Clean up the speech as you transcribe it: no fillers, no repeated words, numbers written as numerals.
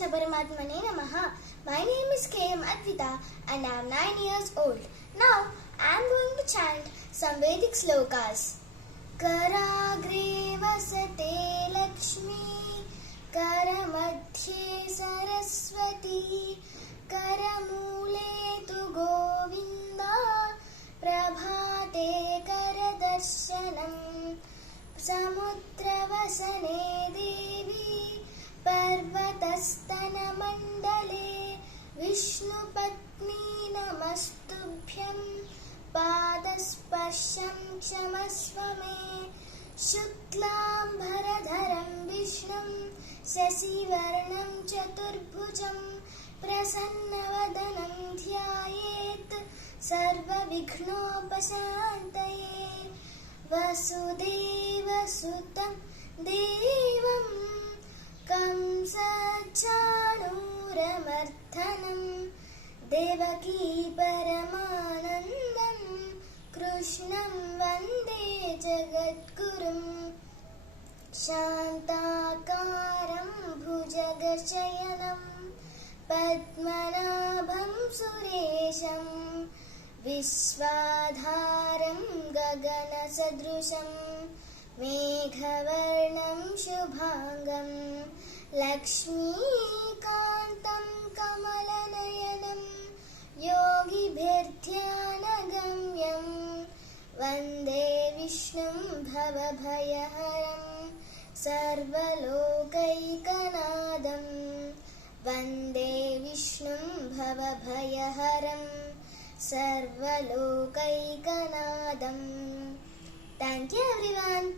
Krishna Paramatmane Namaha. My name is K.M. Advita and I am 9 years old. Now I am going to chant some Vedic slokas. Karagre vasate Lakshmi, Karamadhye Saraswati, Karamule tu Govinda, Prabhate Karadarshanam, Samudravasane Devi, Parvatastana-mandale, Vishnu-patni namastubhyam, Padasparsham kshamasva me, Shuklam-bharadharam Vishnum, Sasivarnam Chaturbhujam, Prasanna-vadanam dhyayet, Sarva-vighnopasantaye, Vasudeva-sutam Devam, Kamsa-chanooramardhanam, Devaki Paramanandam, Krishnam Vande Jagadgurum, Shantakaram Bhujagashayanam, Padmanabham Suresham, Vishwadharam Gaganasadrusham, Meghavarnam Shubhangam, Lakshmikantam Kamalanayanam, Yogibhirthyanagamyam, Vande Vishnum Bhavabhayaharam, Sarvalokaikanadam, Vande Vishnum Bhavabhayaharam, Sarvalokaikanadam. Thank you everyone.